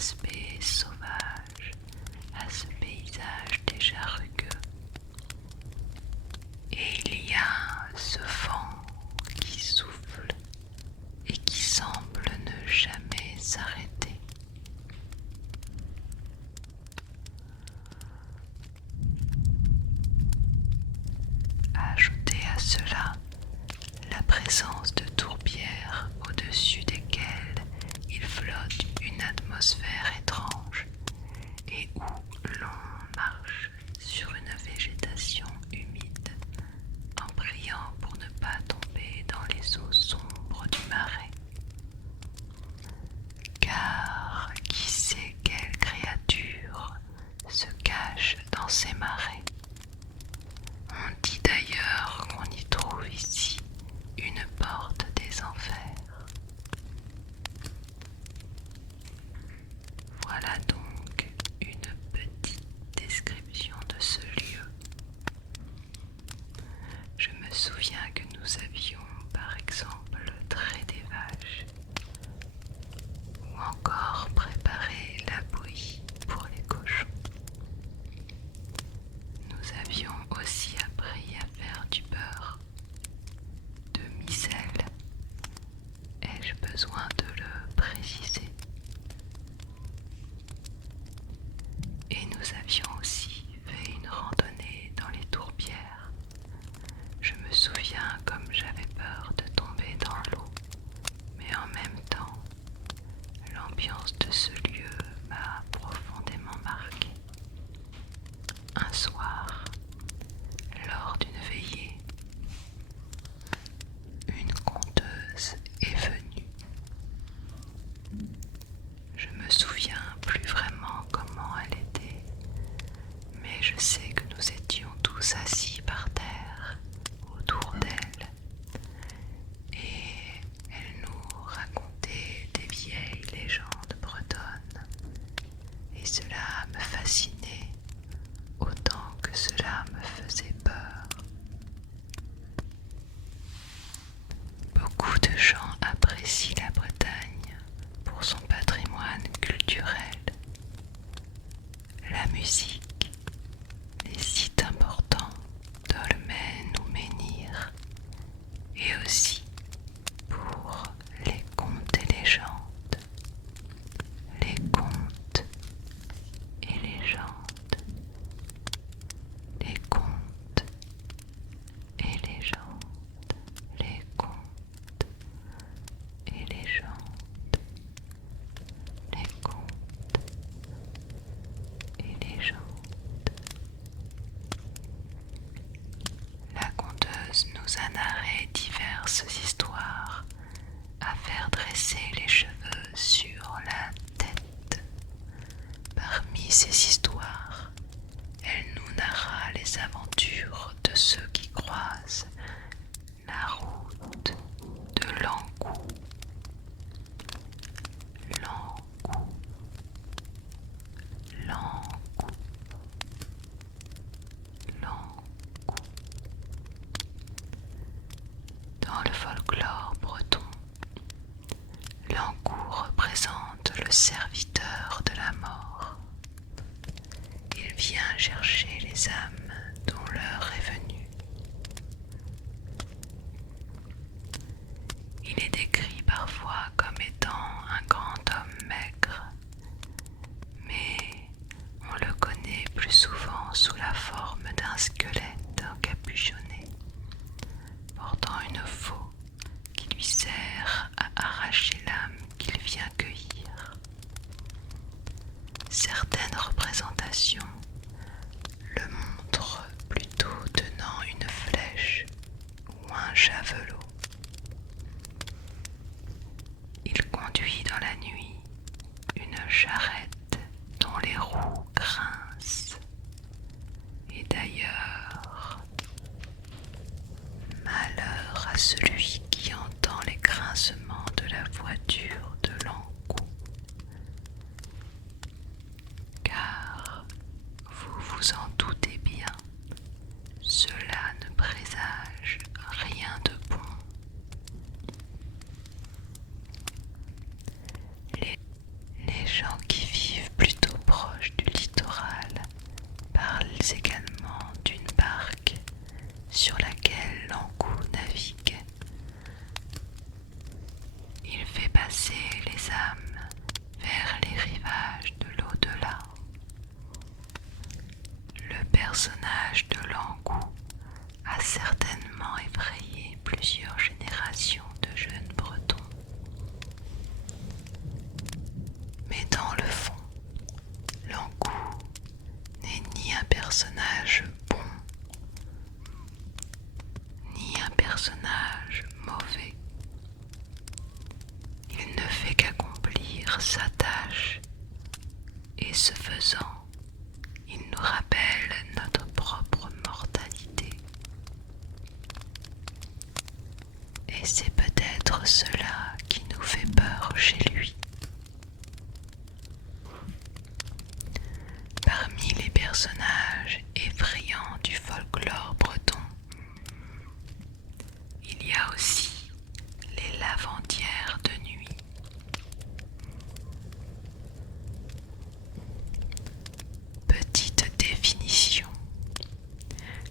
aspect sauvage, à ce paysage déjà rugueux. Et il y a ce vent qui souffle et qui semble ne jamais s'arrêter. Ajoutez à cela la présence de tourbières au-dessus desquelles il flotte une atmosphère étrange et où l'on marche sur une végétation humide en priant pour ne pas tomber dans les eaux sombres du marais. Car qui sait quelle créature se cache dans ces marais? On dit d'ailleurs qu'on y trouve ici une porte des enfers. Voilà donc une petite description de ce lieu. Je me souviens que nous avions par exemple trait des vaches ou encore préparé la bouillie pour les cochons. Nous avions aussi appris à faire du beurre, de micelle. Ai-je besoin de le préciser? Et nous avions aussi fait une randonnée dans les tourbières. Je me souviens comme j'avais peur de tomber dans l'eau, mais en même temps, l'ambiance de ce lieu m'a profondément marqué. Un soir, lors d'une veillée, une conteuse est venue. Je me souviens plus vraiment comment elle était, mais je sais que nous étions tous assis par terre autour d'elle et elle nous racontait des vieilles légendes bretonnes et cela me fascinait autant que cela me faisait peur. Beaucoup de gens apprécient la Bretagne pour son patrimoine culturel, la musique, les sites importants, dolmens ou menhirs, et aussi pour les contes et légendes. Les contes et légendes. Les contes et légendes. Les contes et légendes. Les contes et légendes. La conteuse nous a narré diverses histoires à faire dresser les cheveux sur la tête. Parmi ces histoires, elle nous narra les aventures de ceux qui croisent la route de l'Ankou. L'Ankou. L'Ankou. L'Ankou. Dans le folklore breton, l'Ankou représente le serviteur de la mort. Il vient chercher les âmes dont l'heure est venue. Il est décrit parfois comme étant un grand homme maigre, mais on le connaît plus souvent sous la forme d'un squelette encapuchonné, portant une faux qui lui sert à arracher l'âme qu'il vient cueillir. Certaines représentations le montrent plutôt tenant une flèche ou un javelot. Il conduit dans la nuit une charrette dont les roues grincent. Et d'ailleurs, malheur à celui qui entend les grincements de la voiture de l'Ankou. Car, vous vous en doutez bien, cela ne présage rien de bon. Les gens qui lumière s'attache et ce faisant, il nous rappelle notre propre mortalité. Et c'est peut-être cela qui nous fait peur chez lui. Parmi les personnages effrayants du folklore breton, il y a aussi les lavandières de nuit. Petite définition.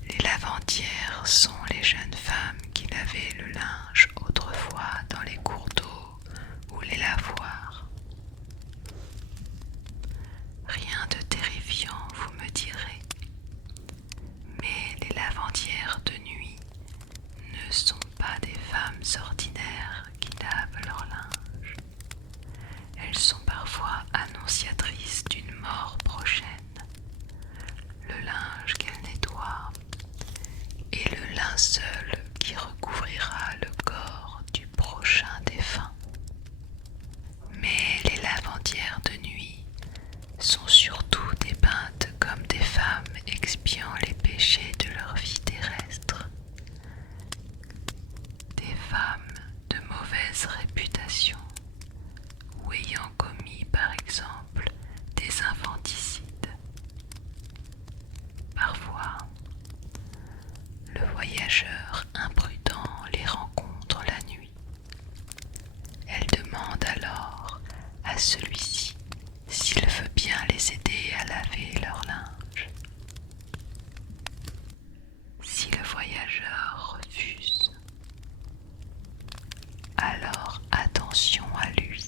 Les lavandières sont les jeunes femmes qui lavaient le linge autrefois dans les cours d'eau ou les lavoirs. Rien de terrifiant, vous me direz, mais les lavandières de nuit ne sont pas des femmes ordinaires qui lavent leur linge. Elles sont parfois annonciatrices d'une mort prochaine. Le linge qu'elles nettoient est le linceul qui recouvrira le corps du prochain défunt. Mais les lavandières de nuit sont surtout dépeintes comme des femmes expiant les péchés de leur vie terrestre, des femmes de mauvaise réputation ou ayant commis par exemple des infanticides. Parfois, le voyageur imprudent les rencontre la nuit. Elle demande alors à celui-ci s'il veut bien les aider à laver leur linge. Si le voyageur refuse, alors attention à lui.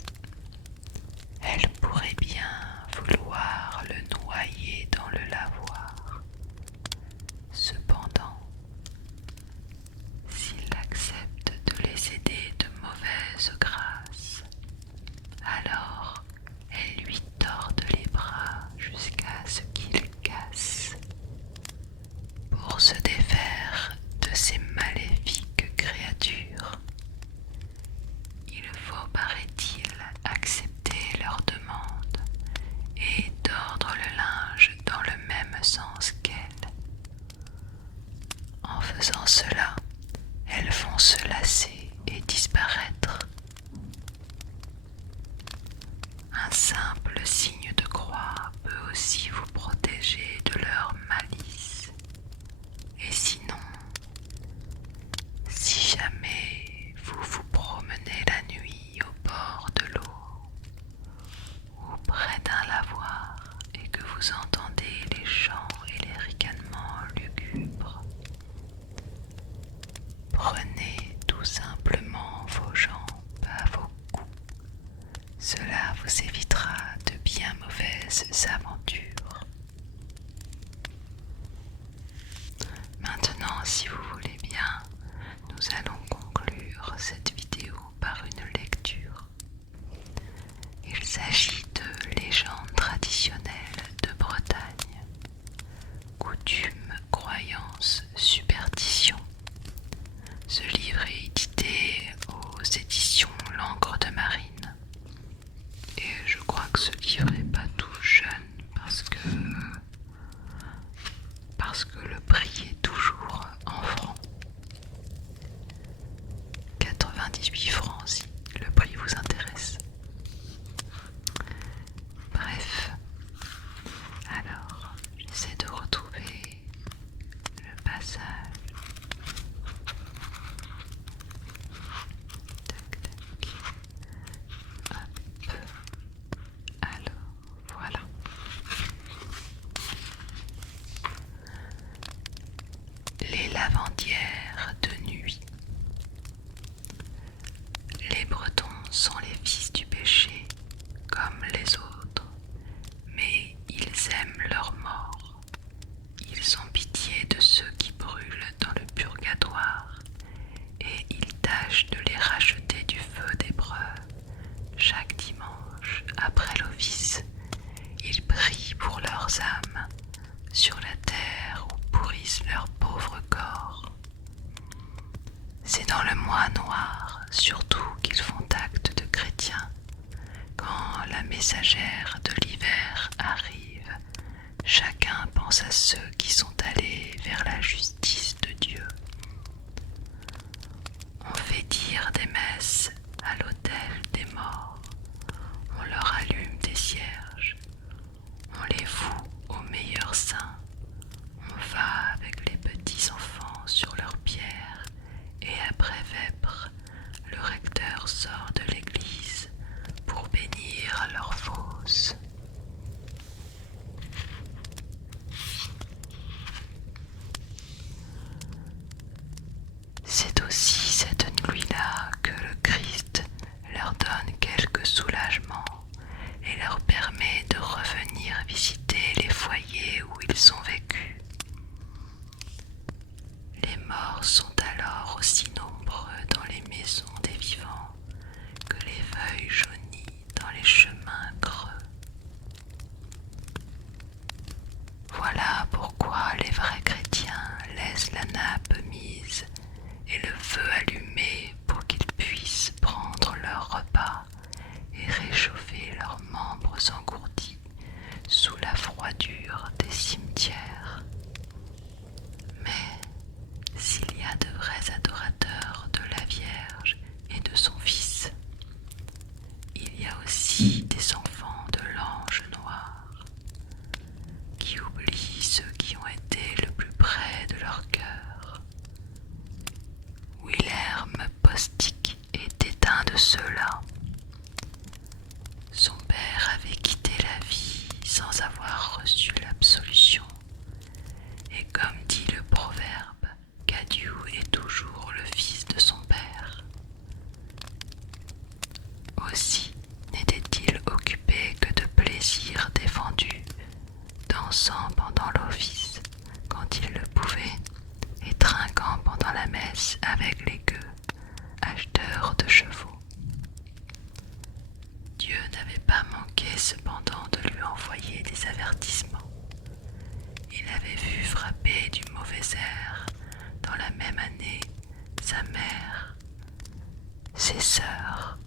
Elle pourrait bien vouloir le noyer dans le lavoir. Cependant, s'il accepte de les aider de mauvaise grâce, alors elle lui torde les bras jusqu'à ce qu'il casse. Pour se défaire de ces maléfiques créatures, il faut, paraît-il, accepter leur demande et tordre le linge dans le même sens qu'elles. En faisant cela, elles vont se lasser et disparaître. Un simple signe de croix peut aussi vous protéger de leur malice. Et sinon, si jamais vous vous promenez la nuit au bord de l'eau ou près d'un lavoir et que vous entendez les chants et les ricanements lugubres, prenez tout simplement vos jambes à vos coups. Cela vous évitera de bien mauvaises aventures. Maintenant, si vous voulez bien, nous allons conclure cette vidéo par une lecture. Il s'agit de légendes traditionnelles de Bretagne, coutumes, croyances, superstitions. Ce livre est édité aux éditions L'Encre de Marine. Et je crois que ce livre n'est pas tout jeune parce que le prix est toujours en francs. 98 francs si le prix vous intéresse. Bref, alors j'essaie de retrouver le passage. Tac, tac. Hop. Alors, voilà. Les lavandières de nuit. Les Bretons sont les fils du péché, comme les autres, mais ils aiment leur mort. Ils ont pitié de ceux qui brûlent dans le purgatoire, et ils tâchent de les racheter du feu d'épreuve. Chaque dimanche, après l'office, ils prient pour leurs âmes sur la terre où pourrissent leurs pauvres corps. C'est dans le mois noir, surtout, qu'ils font acte de chrétiens, quand la messagères de l'hiver arrivent, chacun pense à ceux qui sont allés vers la justice de Dieu. On fait dire des messes à l'autel des morts, on leur allume des cierges, on les voue aux meilleurs saints, on va avec les petits enfants sur leurs pierres, et après vêpres, le recteur sort de l'église pour bénir leurs fosses. C'est aussi cette nuit-là que le Christ leur donne quelques soulagements et leur permet de revenir visiter les foyers où ils ont vécu. Les morts sont alors aussi nombreux dans les maisons des vivants que les feuilles jaunies dans les chemins creux. Voilà pourquoi les vrais chrétiens laissent la nappe mise et le feu allumé pour qu'ils puissent prendre leur repas et réchauffer leurs membres engourdis sous la froidure des cimetières. Mais s'il y a de vrais adorateurs de la Vierge et de son Fils, il y a aussi des enfants de l'ange noir qui oublient ceux qui ont été le plus près de leur cœur. Wilhelm Postic était un de ceux-là. Son père avait quitté la vie sans avoir reçu l'absolution, et comme dit le proverbe, Cadieu est toujours le fils de son père. Aussi n'était-il occupé que de plaisirs défendus, dansant pendant l'office quand il le pouvait, et trinquant pendant la messe avec les gueux, acheteurs de chevaux. Dieu n'avait pas manqué cependant de lui envoyer des avertissements. Il avait vu frapper du mauvais air dans la même année sa mère, ses sœurs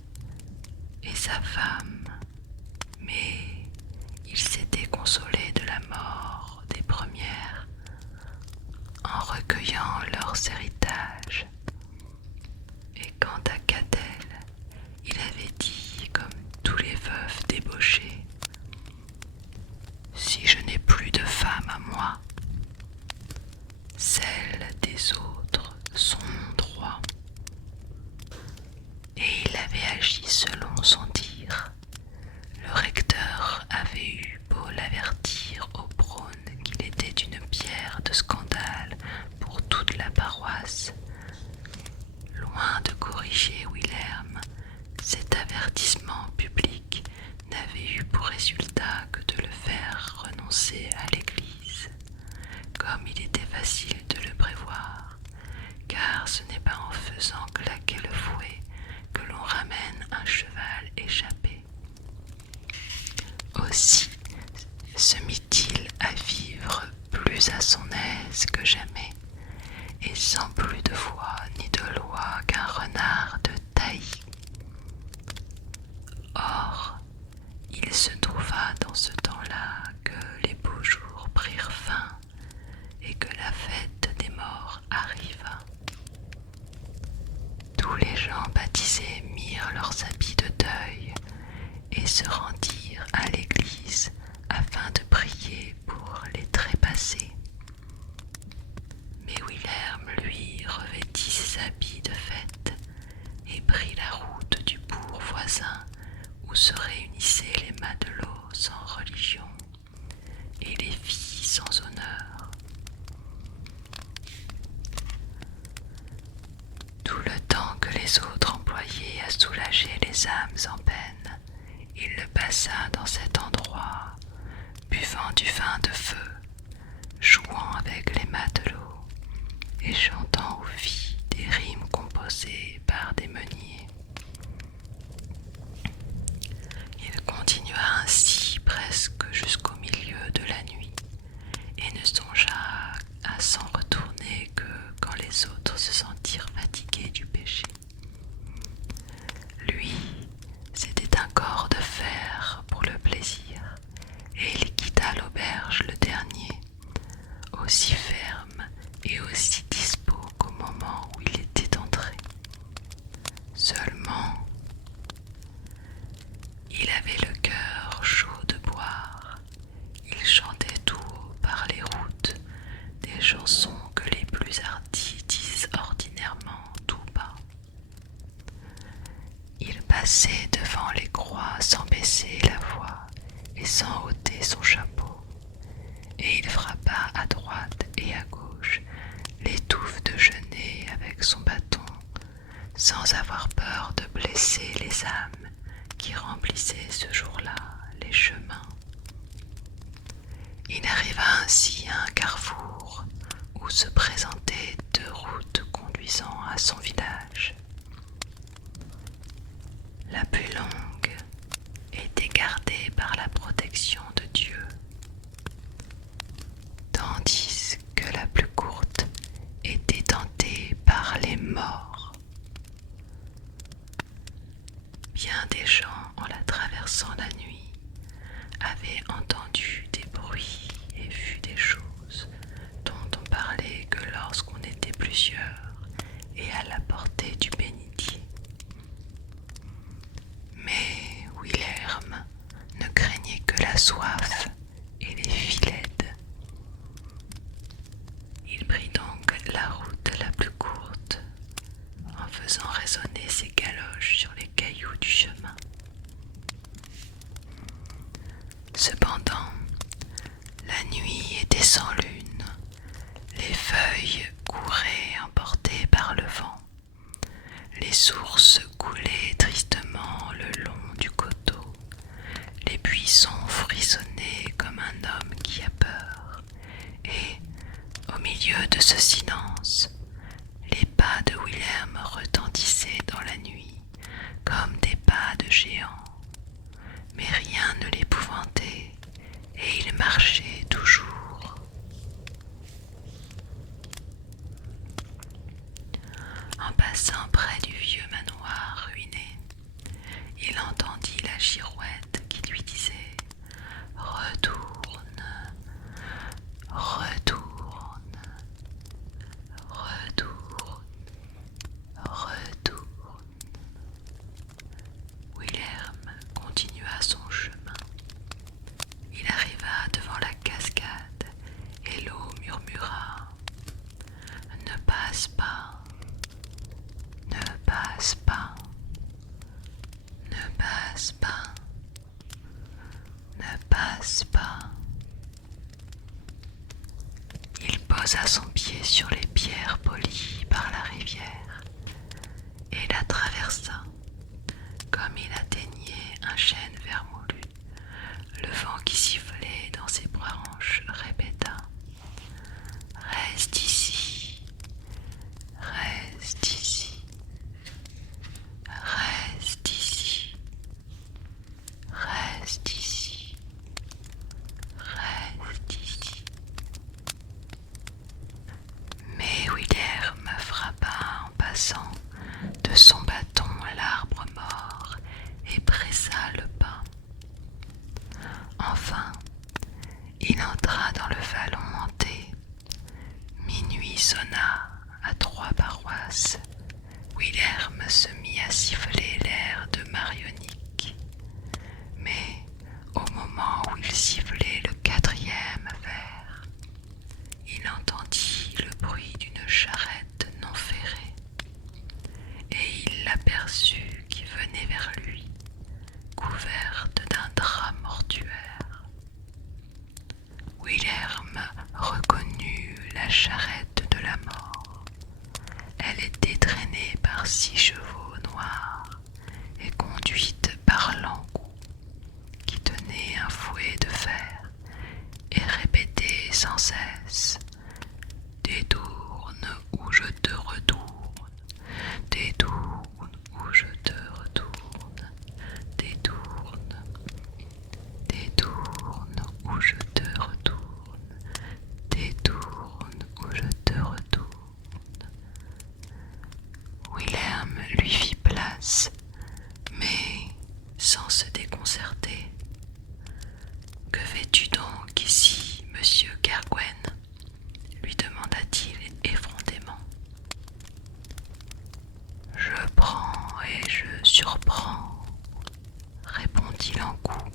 et sa femme, mais il s'était consolé de la mort des premières en recueillant leurs héritages. Et quant à Cadel, il avait dit comme tous les veufs débauchés: si je n'ai plus de femme à moi, celles des autres sont mon droit. Et il avait agi selon son dire. Le recteur avait eu beau l'avertir au prône qu'il était une pierre de scandale pour toute la paroisse. Loin de corriger Wilhelm, cet avertissement public n'avait eu pour résultat que de le faire renoncer à l'église, comme il était facile de le prévoir, car ce n'est pas en faisant claquer le fouet que l'on ramène un cheval échappé. Aussi se mit-il à vivre plus à son aise que jamais, et sans plus de foi ni de loi qu'un renard de taillis. Or, il se trouva dans ce temps-là que les beaux jours prirent fin et que la fête des morts arriva. Tous les gens baptisés mirent leurs habits de deuil et se rendirent à l'église afin de prier pour les trépassés. Mais Wilhelm, lui, revêtit ses habits de fête et prit la route du bourg voisin où se réunissaient les matelots sans religion et les filles sans honneur. Tout le temps que les autres employaient à soulager les âmes en peine, il le passa dans cet endroit, buvant du vin de feu, jouant avec les matelots et chantant aux filles des rimes composées par des meuniers. Il continua ainsi presque jusqu'au milieu de la nuit et ne songea à s'en retourner que quand les autres se sentirent fatigués du péché. Lui, c'était un corps de fer pour le ainsi un carrefour où se présentaient 2 routes conduisant à son village. La plus longue était gardée par la protection de Dieu, tandis que la plus courte était tentée par les morts. Bien des gens, en la traversant la nuit, avaient entendu des bruits et vu des choses dont on parlait que lorsqu'on était plusieurs et à la portée du bénitier. Mais Wilhelm ne craignait que la soif et les filets. Il prit donc la route la plus courte, en faisant résonner ses galoches sur les cailloux du chemin. Cependant, la nuit était sans lune, les feuilles couraient emportées par le vent, les sources coulaient tristement le long du coteau, les buissons frissonnaient comme un homme qui a peur, et, au milieu de ce silence, les pas de Wilhelm retentissaient dans la nuit comme des pas de géants, mais rien ne l'épouvantait et il marchait toujours. En passant près du vieux manoir ruiné, il entendit la girouette qui lui disait « Retourne, retourne, retourne, retourne. » Wilhelm continua son chemin. Il arriva devant la cascade et l'eau murmura « Ne passe pas, ne passe pas, ne passe pas, ne passe pas. » Il posa son pied sur les pierres polies par la rivière et la traversa. Comme il atteignait un chêne vermoulu, le vent qui sifflait dans ses branches répéta « Reste ici, reste ici, reste ici, reste ici, reste ici. » Mais Wilhelm frappa en passant de son bâton l'arbre mort et pressa le pas. Enfin, il entra dans le vallon hanté. Minuit sonna à 3 paroisses. Wilhelm se mit à siffler l'air de Marionique. Mais au moment où il sifflait le 4e vers, il entendit le bruit d'une charrette non ferrée, et il l'aperçut qui venait vers lui, couverte d'un drap mortuaire. Wilhelm reconnut la charrette de la mort. Elle était traînée par 6 chevaux noirs et conduite par Langout, qui tenait un fouet de fer et répétait sans cesse « Détourne ou je te retourne, détourne ou je te retourne, détourne, détourne ou je te retourne, détourne ou je te retourne. » Wilhelm lui fit place, mais sans se déconcerter. « Que fais-tu donc ici, monsieur Kerguen ?» lui demanda-t-il effrontément. « Je prends et je surprends, » répondit Langout.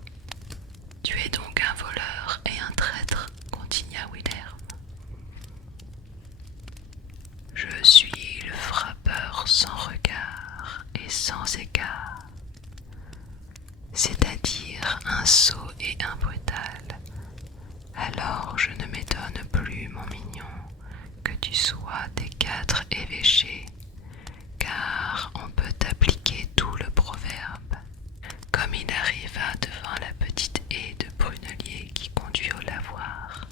« Tu es donc un voleur et un traître, » continua Wilhelm. « Je suis le frappeur sans regard et sans égard, c'est-à-dire un sot et un brutal. Alors je ne m'étonne plus, mon mignon, que tu sois des 4 évêchés, car on peut appliquer tout le proverbe. » Comme il arriva devant la petite haie de prunelier qui conduit au lavoir,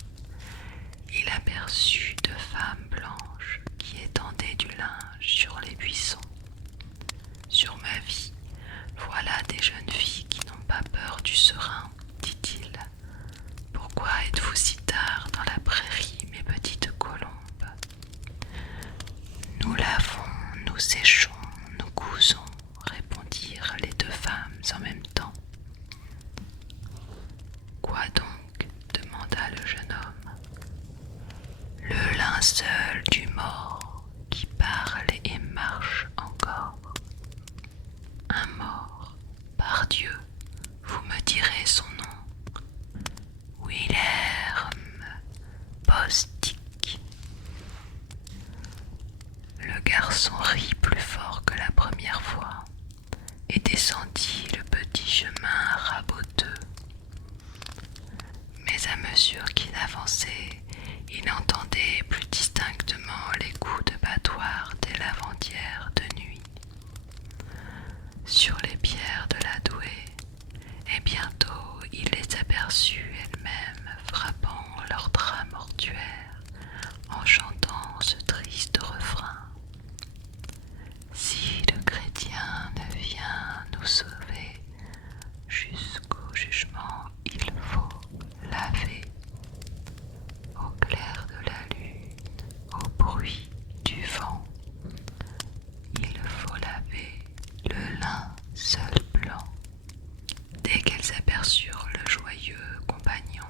aperçurent le joyeux compagnon.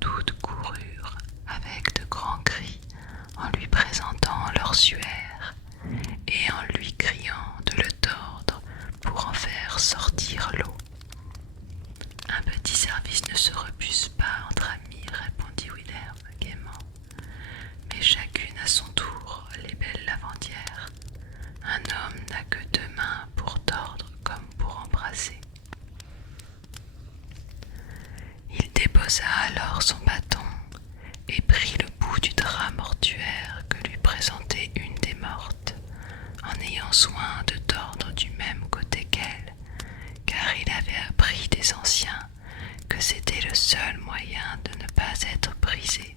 Toutes coururent avec de grands cris en lui présentant leur suaire et en lui criant de le tordre pour en faire sortir l'eau. Un petit service ne se refuse pas entre amis, répondit Wilhelm gaiement. Mais chacune à son tour, les belles lavandières. Un homme n'a que deux mains pour tordre comme pour embrasser. Il déposa alors son bâton et prit le bout du drap mortuaire que lui présentait une des mortes, en ayant soin de tordre du même côté qu'elle, car il avait appris des anciens que c'était le seul moyen de ne pas être brisé.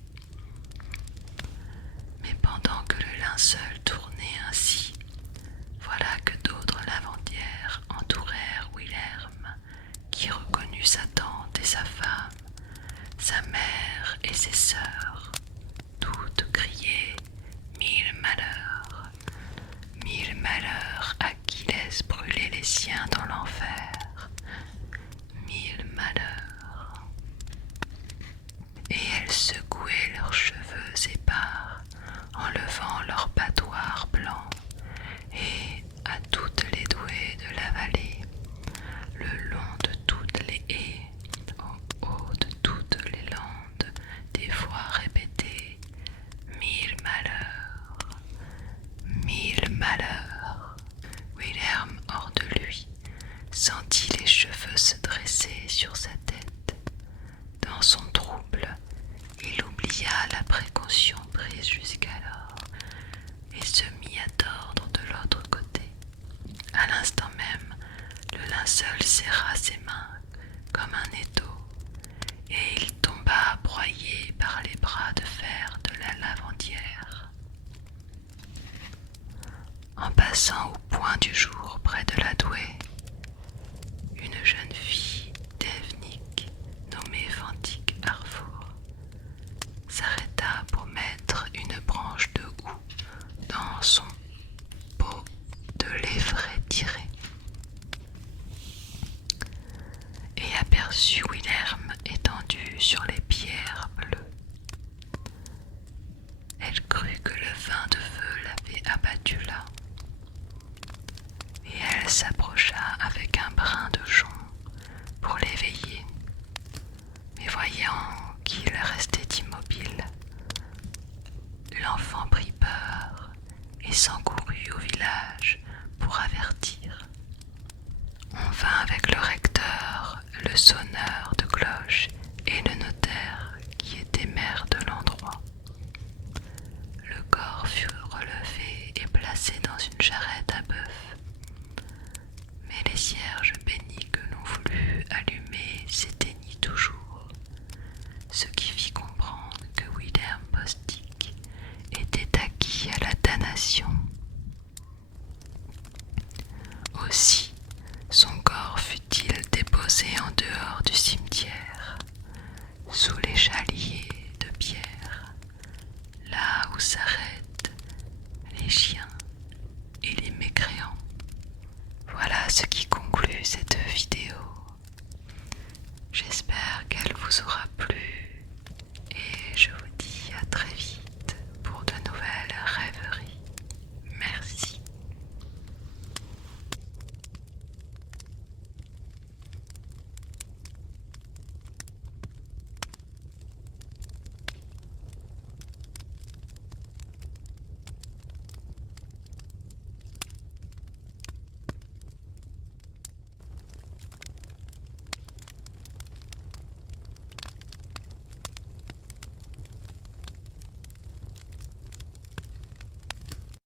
Mais pendant que le linceul tournait ainsi, voilà que d'autres lavandières entourèrent Wilhelm, qui reconnut sa tante et sa femme, sa mère et ses sœurs. Toutes criaient « Mille malheurs à qui laisse brûler les siens dans l'enfer. Mille malheurs. » Et elles secouaient leurs cheveux épars en levant leurs battoirs blancs, et à toutes les douées de la vallée, le long de toutes les haies, au haut de toutes les landes, des voix répétées « Mille malheurs, mille malheurs. » Wilhelm, hors de lui, sentit les cheveux se dresser sur sa tête. Dans son trouble, il oublia la précaution prise jusqu'alors et se mit à tordre de l'autre côté. À l'instant même, le linceul serra ses mains comme un étau et il tomba broyé par les bras de fer de la lavandière. En passant au point du jour près de la douée, une jeune fille d'Evnik nommée Fantik Harfour s'arrêta pour mettre une branche de houx dans son pot de l'effret tiré et aperçut Wilhelm étendu sur les